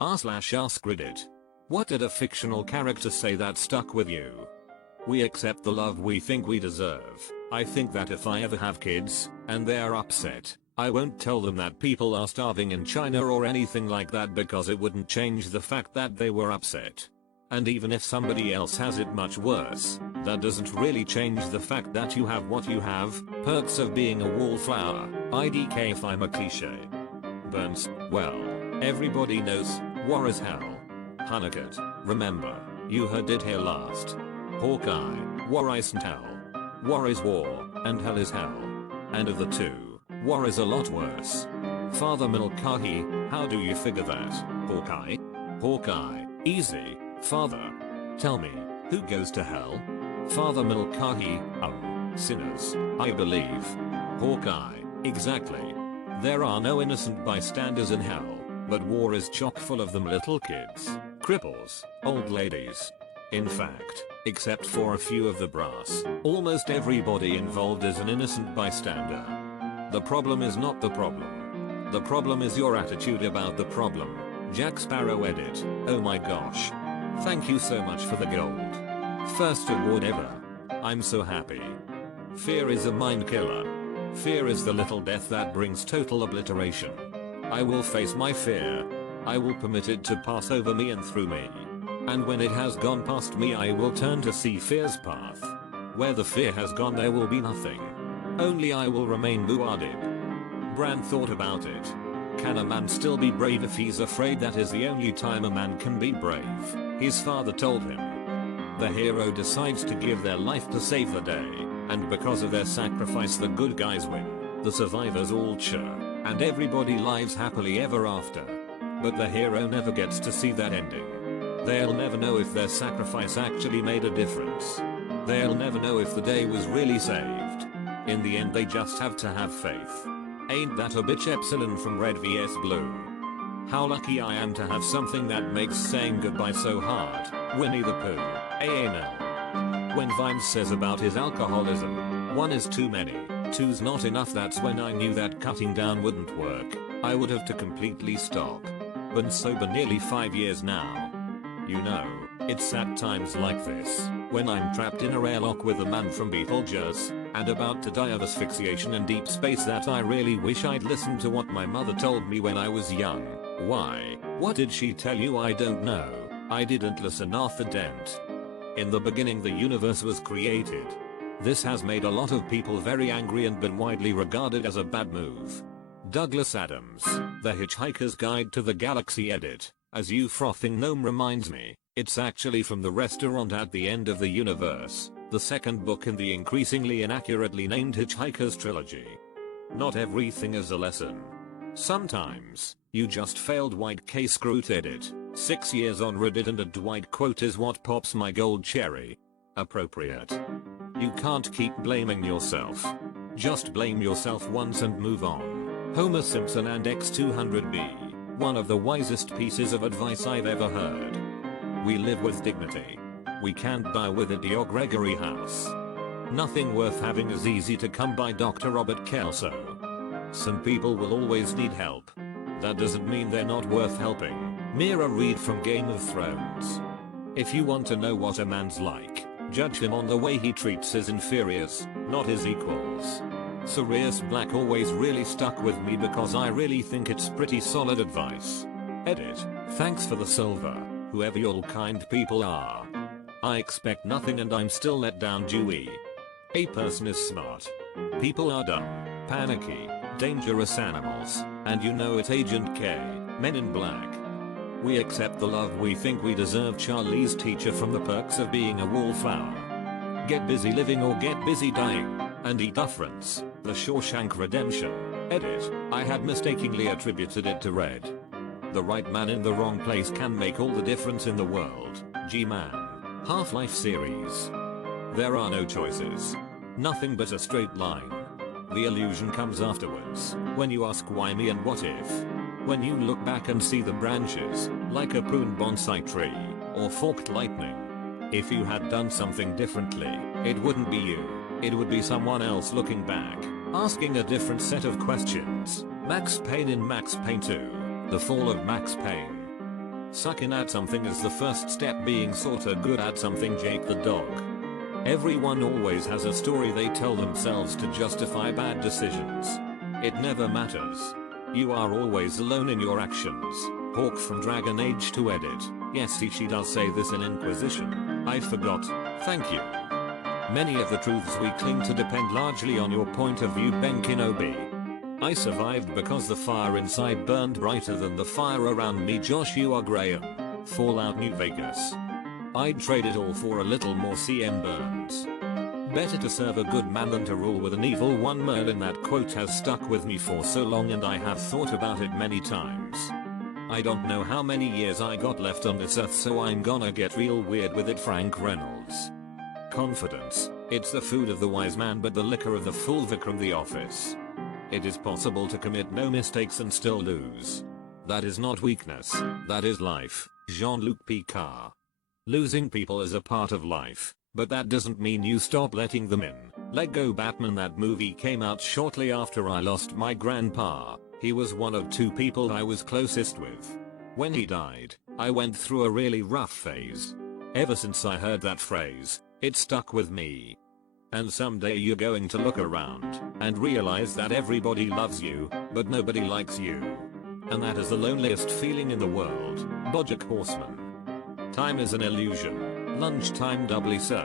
r/AskReddit. What did a fictional character say that stuck with you? We accept the love we think we deserve. I think that if I ever have kids, and they're upset, I won't tell them that people are starving in China or anything like that because it wouldn't change the fact that they were upset. And even if somebody else has it much worse, that doesn't really change the fact that you have what you have. Perks of being a wallflower. IDK if I'm a cliche. Burns, well, everybody knows, war is hell. Hunnicut, remember, you heard it here last. Hawkeye, war isn't hell. War is war, and hell is hell. And of the two, war is a lot worse. Father Milkahi, how do you figure that, Hawkeye? Hawkeye, easy, father. Tell me, who goes to hell? Father Milkahi, sinners, I believe. Hawkeye, exactly. There are no innocent bystanders in hell, but war is chock full of them, little kids, cripples, old ladies. In fact, except for a few of the brass, almost everybody involved is an innocent bystander. The problem is not the problem. The problem is your attitude about the problem. Jack Sparrow edit. Oh my gosh. Thank you so much for the gold. First award ever. I'm so happy. Fear is a mind killer. Fear is the little death that brings total obliteration. I will face my fear. I will permit it to pass over me and through me. And when it has gone past me, I will turn to see fear's path. Where the fear has gone, there will be nothing. Only I will remain Muad'Dib. Bran thought about it. Can a man still be brave if he's afraid? That is the only time a man can be brave, his father told him. The hero decides to give their life to save the day, and because of their sacrifice the good guys win, the survivors all cheer, and everybody lives happily ever after. But the hero never gets to see that ending. They'll never know if their sacrifice actually made a difference. They'll never know if the day was really saved. In the end, they just have to have faith. Ain't that a bitch? Epsilon from Red vs Blue. How lucky I am to have something that makes saying goodbye so hard. Winnie the Pooh. ANL. When Vine says about his alcoholism, 1 is too many, 2's not enough. That's when I knew that cutting down wouldn't work. I would have to completely stop. Been sober nearly 5 years now. You know, it's at times like this, when I'm trapped in a airlock with a man from Beetlejuice, and about to die of asphyxiation in deep space, that I really wish I'd listened to what my mother told me when I was young. Why? What did she tell you? I don't know. I didn't listen. Arthur Dent. In the beginning the universe was created. This has made a lot of people very angry and been widely regarded as a bad move. Douglas Adams, The Hitchhiker's Guide to the Galaxy edit. As you frothing gnome reminds me, it's actually from The Restaurant at the End of the Universe, the second book in the increasingly inaccurately named Hitchhiker's trilogy. Not everything is a lesson. Sometimes, you just failed. White K Scroot edit. 6 years on Reddit and a Dwight quote is what pops my gold cherry. Appropriate. You can't keep blaming yourself. Just blame yourself once and move on. Homer Simpson and X200B. One of the wisest pieces of advice I've ever heard. We live with dignity. We can't die with it. Your Gregory House. Nothing worth having is easy to come by. Dr. Robert Kelso. Some people will always need help. That doesn't mean they're not worth helping. Mira Reed from Game of Thrones. If you want to know what a man's like, judge him on the way he treats his inferiors, not his equals. Sirius Black always really stuck with me because I really think it's pretty solid advice. Edit. Thanks for the silver, whoever your kind people are. I expect nothing and I'm still let down. Dewey. A person is smart. People are dumb, panicky, dangerous animals, and you know it. Agent K, Men in Black. We accept the love we think we deserve. Charlie's teacher from The Perks of Being a Wallflower. Get busy living or get busy dying, and eat difference. The Shawshank Redemption. Edit. I had mistakenly attributed it to Red. The right man in the wrong place can make all the difference in the world. G-Man. Half-Life series. There are no choices. Nothing but a straight line. The illusion comes afterwards, when you ask why me and what if. When you look back and see the branches, like a prune bonsai tree, or forked lightning. If you had done something differently, it wouldn't be you. It would be someone else looking back, asking a different set of questions. Max Payne in Max Payne 2, The Fall of Max Payne. Sucking at something is the first step, being sorta good at something. Jake the dog. Everyone always has a story they tell themselves to justify bad decisions. It never matters. You are always alone in your actions. Hawk from Dragon Age to edit. Yes, she does say this in Inquisition. I forgot. Thank you. Many of the truths we cling to depend largely on your point of view. Ben Kenobi. I survived because the fire inside burned brighter than the fire around me. Joshua Graham. Fallout New Vegas. I'd trade it all for a little more CM Burns. Better to serve a good man than to rule with an evil one. Merlin. That quote has stuck with me for so long, and I have thought about it many times. I don't know how many years I got left on this earth, so I'm gonna get real weird with it. Frank Reynolds. Confidence. It's the food of the wise man but the liquor of the fool. Vikram. The Office. It is possible to commit no mistakes and still lose. That is not weakness, that is life. Jean-Luc Picard. Losing people is a part of life, but that doesn't mean you stop letting them in. Lego Batman. That movie came out shortly after I lost my grandpa. He was one of 2 people I was closest with. When he died, I went through a really rough phase. Ever since I heard that phrase, it stuck with me. And someday you're going to look around and realize that everybody loves you, but nobody likes you. And that is the loneliest feeling in the world. BoJack Horseman. Time is an illusion. Lunchtime doubly so.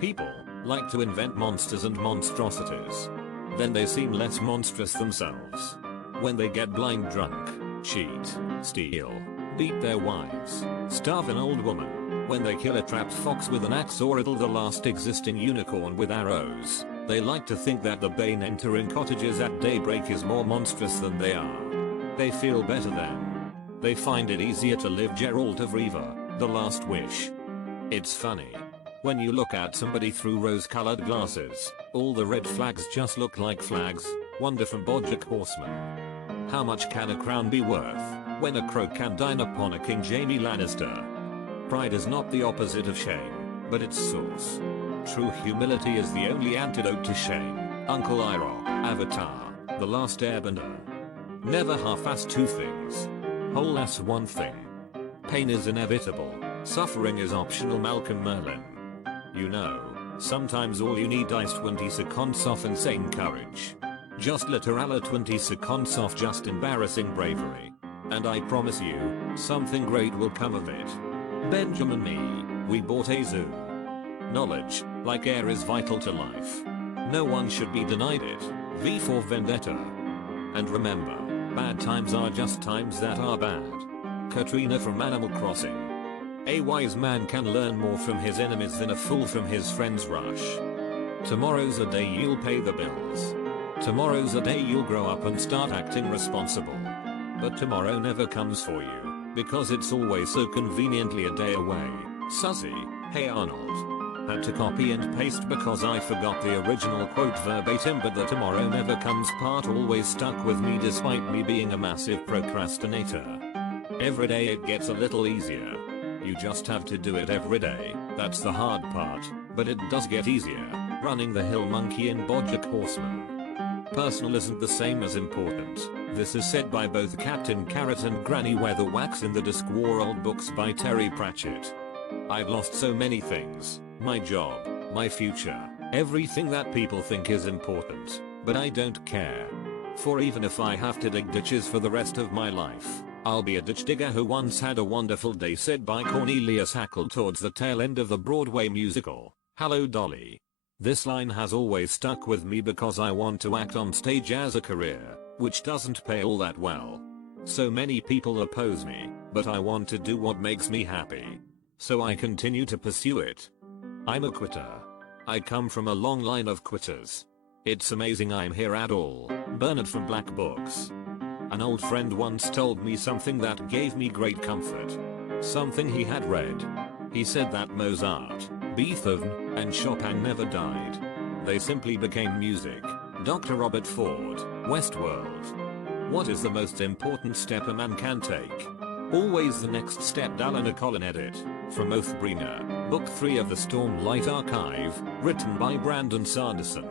People like to invent monsters and monstrosities. Then they seem less monstrous themselves. When they get blind drunk, cheat, steal, beat their wives, starve an old woman, when they kill a trapped fox with an axe or riddle the last existing unicorn with arrows, they like to think that the Bane entering cottages at daybreak is more monstrous than they are. They feel better then. They find it easier to live. Geralt of Riva, The Last Wish. It's funny. When you look at somebody through rose-colored glasses, all the red flags just look like flags. Wonder from BoJack Horseman. How much can a crown be worth when a crow can dine upon a king? Jaime Lannister. Pride is not the opposite of shame, but its source. True humility is the only antidote to shame. Uncle Iroh. Avatar, The Last Airbender. Never half-ass 2 things. Whole-ass 1 thing. Pain is inevitable. Suffering is optional. Malcolm Merlin. You know, sometimes all you need is 20 seconds of insane courage. Just literal 20 seconds of just embarrassing bravery. And I promise you, something great will come of it. Benjamin. Me, we bought a zoo. Knowledge, like air, is vital to life. No one should be denied it. V for Vendetta. And remember, bad times are just times that are bad. Katrina from Animal Crossing. A wise man can learn more from his enemies than a fool from his friends' rush. Tomorrow's a day you'll pay the bills. Tomorrow's a day you'll grow up and start acting responsible. But tomorrow never comes for you, because it's always so conveniently a day away. Sussy. Hey Arnold. Had to copy and paste because I forgot the original quote verbatim, but the tomorrow never comes part always stuck with me despite me being a massive procrastinator. Every day it gets a little easier. You just have to do it every day. That's the hard part, but it does get easier. Running the hill monkey in BoJack Horseman. Personal isn't the same as important. This is said by both Captain Carrot and Granny Weatherwax in the Discworld books by Terry Pratchett. I've lost so many things. My job, my future, everything that people think is important, but I don't care. For even if I have to dig ditches for the rest of my life, I'll be a ditch digger who once had a wonderful day, said by Cornelius Hackle towards the tail end of the Broadway musical, Hello Dolly. This line has always stuck with me because I want to act on stage as a career, which doesn't pay all that well. So many people oppose me, but I want to do what makes me happy. So I continue to pursue it. I'm a quitter. I come from a long line of quitters. It's amazing I'm here at all. Bernard from Black Books. An old friend once told me something that gave me great comfort. Something he had read. He said that Mozart, Beethoven, and Chopin never died. They simply became music. Dr. Robert Ford, Westworld. What is the most important step a man can take? Always the next step. Dallin Colin edit. From Oathbringer, Book 3 of the Stormlight Archive, written by Brandon Sanderson.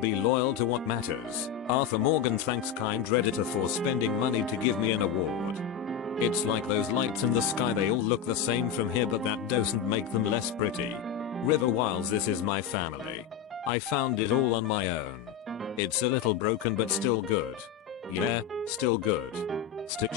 Be loyal to what matters. Arthur Morgan. Thanks kind Redditor for spending money to give me an award. It's like those lights in the sky, they all look the same from here, but that doesn't make them less pretty. River Wiles, this is my family. I found it all on my own. It's a little broken but still good. Yeah, still good. Stitch.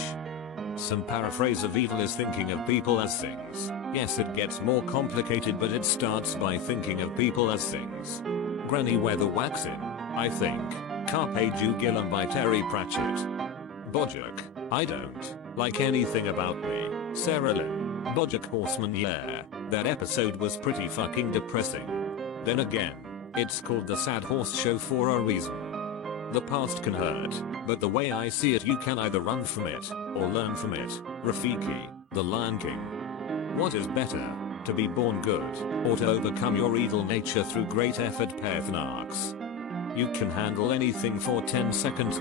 Some paraphrase of evil is thinking of people as things. Yes, it gets more complicated, but it starts by thinking of people as things. Granny wear the wax in, I think. Carpe Diem by Terry Pratchett. Bojack, I don't like anything about me. Sarah Lynn. Bojack Horseman, yeah. That episode was pretty fucking depressing. Then again, it's called The Sad Horse Show for a reason. The past can hurt, but the way I see it, you can either run from it, or learn from it. Rafiki, The Lion King. What is better, to be born good, or to overcome your evil nature through great effort? Pathnarks. You can handle anything for 10 seconds.